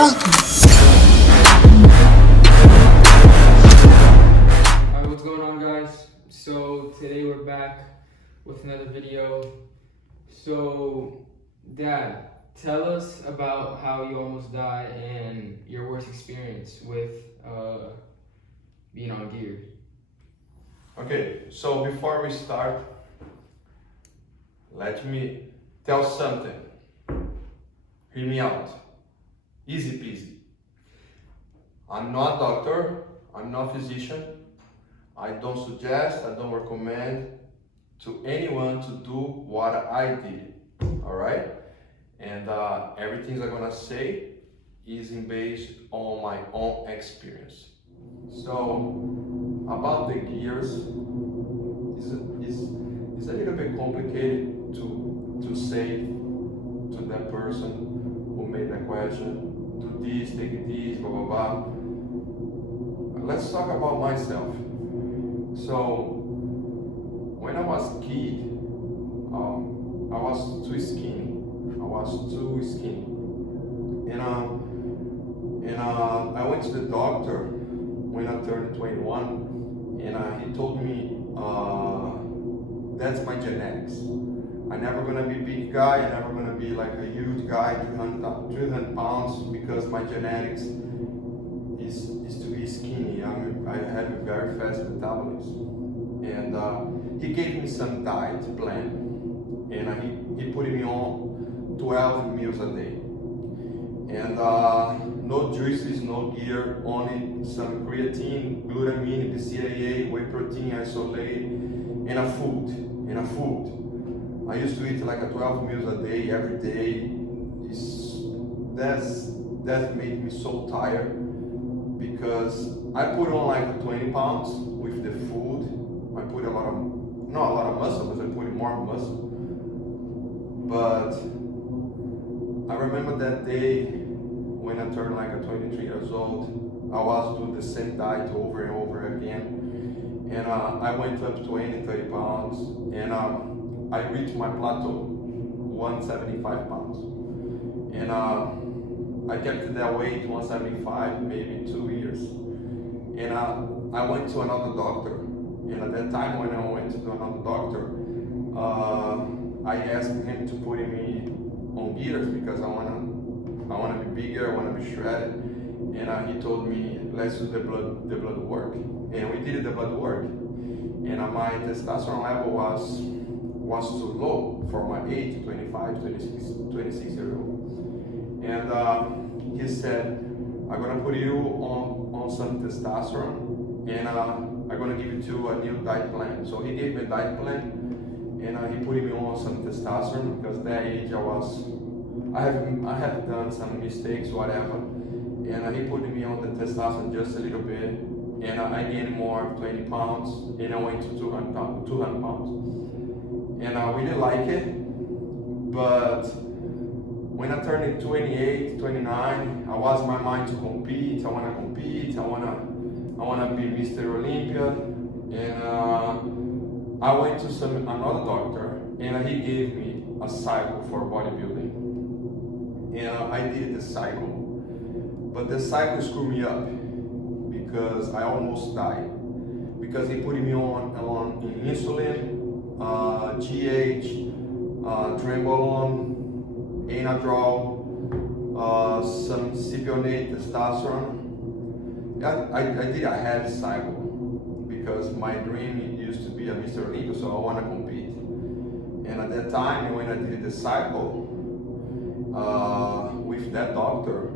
Alright, what's going on, guys? So today we're back with another video. So, Dad, tell us about how you almost died and your worst experience with being on gear. Okay, so before we start, let me tell something. Hear me out. Easy peasy. I'm not a doctor, I'm not a physician. I don't suggest, I don't recommend to anyone to do what I did, all right? And everything I'm gonna say is based on my own experience. So, about the gears, it's a little bit complicated to say to that person who made that question, do this, take this, blah, blah, blah. Let's talk about myself. So, when I was a kid, I was too skinny. And I went to the doctor when I turned 21, and he told me that's my genetics. I'm never gonna be a big guy, I'm never gonna be like a huge guy, 300 pounds, because my genetics is to be skinny. I have a very fast metabolism. And he gave me some diet plan, and he put me on 12 meals a day. And no juices, no gear, only some creatine, glutamine, BCAA, whey protein, isolate, and a food. I used to eat like a 12 meals a day, every day. That made me so tired, because I put on like 20 pounds with the food. I put not a lot of muscle, but I put more muscle. But I remember that day when I turned like 23 years old, I was doing the same diet over and over again. And I went up 20, 30 pounds, and I reached my plateau, 175 pounds. And I kept that weight, 175, maybe 2 years. And I went to another doctor. And at that time when I went to another doctor, I asked him to put me on gears because I wanna be bigger, I wanna be shredded. And he told me, let's do the blood work. And we did the blood work. And my testosterone level was too low for my age, 25, 26 years old. And he said, I'm gonna put you on some testosterone, and I'm gonna give you to a new diet plan. So he gave me a diet plan, and he put me on some testosterone, because that age I have done some mistakes, whatever. And he put me on the testosterone just a little bit, and I gained more, 20 pounds, and I went to 200 pounds. And we didn't like it, but when I turned 28, 29, I was my mind to compete. I wanna compete. I wanna be Mr. Olympia. And I went to another doctor, and he gave me a cycle for bodybuilding. And I did the cycle, but the cycle screwed me up because I almost died, because he put me on insulin, GH, Trembolone, Anadrol, some cypionate, testosterone. I did a heavy cycle because my dream used to be a Mr. Olympia, so I want to compete. And at that time, when I did the cycle with that doctor,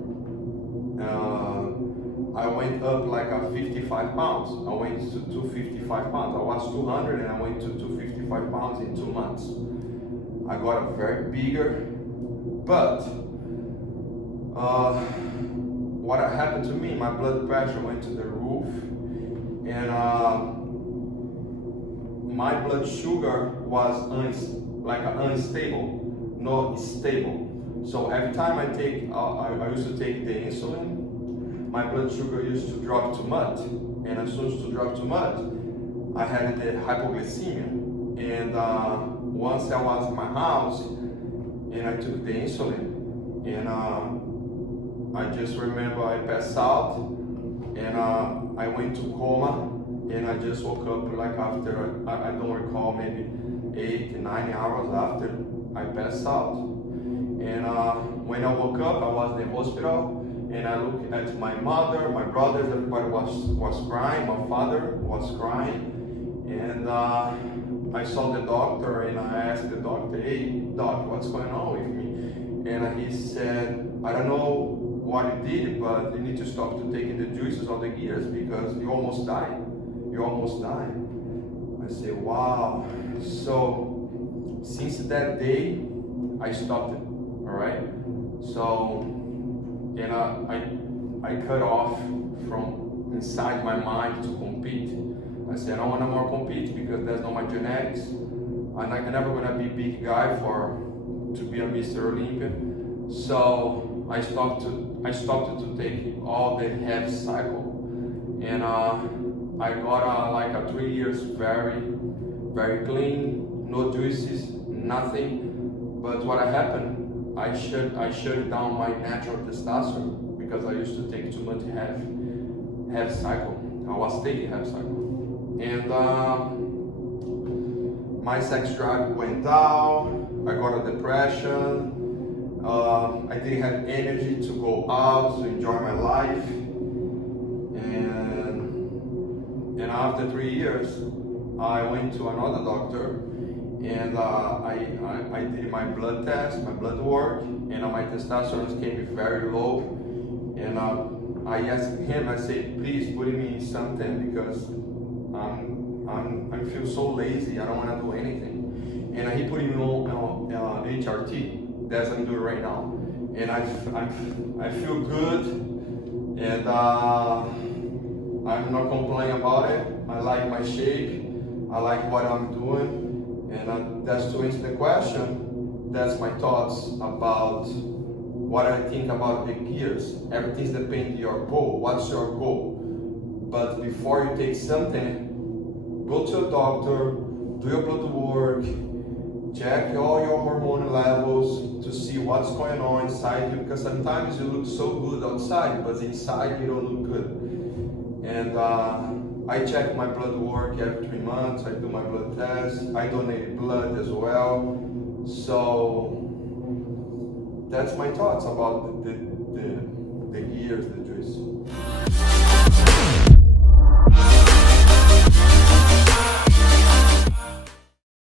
I went up like 55 pounds. I went to 255 pounds. I was 200 and I went to 255 pounds in 2 months. I got very bigger, but what happened to me, my blood pressure went to the roof, and my blood sugar was unstable, not stable. So every time I used to take the insulin, my blood sugar used to drop too much, and as soon as to drop too much, I had the hypoglycemia. And once I was in my house and I took the insulin, and I just remember I passed out, and I went to coma, and I just woke up like after, I don't recall, maybe 8-9 hours after I passed out. And when I woke up, I was in the hospital, and I looked at my mother, my brothers, everybody was crying, my father was crying, and I saw the doctor, and I asked the doctor, hey doc, what's going on with me? And he said, I don't know what you did, but you need to stop to taking the juices of the gears because you almost died. You almost died. I said, wow. So since that day, I stopped it, all right? So, and I cut off from inside my mind to compete. I said, I don't want to more compete because that's not my genetics. I'm never gonna be big guy to be a Mr. Olympia. So I stopped to take all the heavy cycle, and I got like a 3 years very clean, no juices, nothing. But what happened? I shut down my natural testosterone because I used to take too much heavy cycle. I was taking heavy cycle, and my sex drive went down. I got a depression. I didn't have energy to go out to enjoy my life, and after 3 years, I went to another doctor, and I did my blood test, my blood work, and my testosterone came very low, and I asked him, I said, please put me in something because I feel so lazy, I don't want to do anything. And he put me on HRT. That's what I'm doing right now, and I feel good, and I'm not complaining about it. I like my shape, I like what I'm doing, and that's to answer the question. That's my thoughts about what I think about the gears. Everything's depending on your goal. What's your goal? But before you take something, go to a doctor, do your blood work, check all your hormone levels to see what's going on inside you, because sometimes you look so good outside, but inside you don't look good. And I check my blood work every 3 months, I do my blood test, I donate blood as well. So that's my thoughts about the gears, the juice.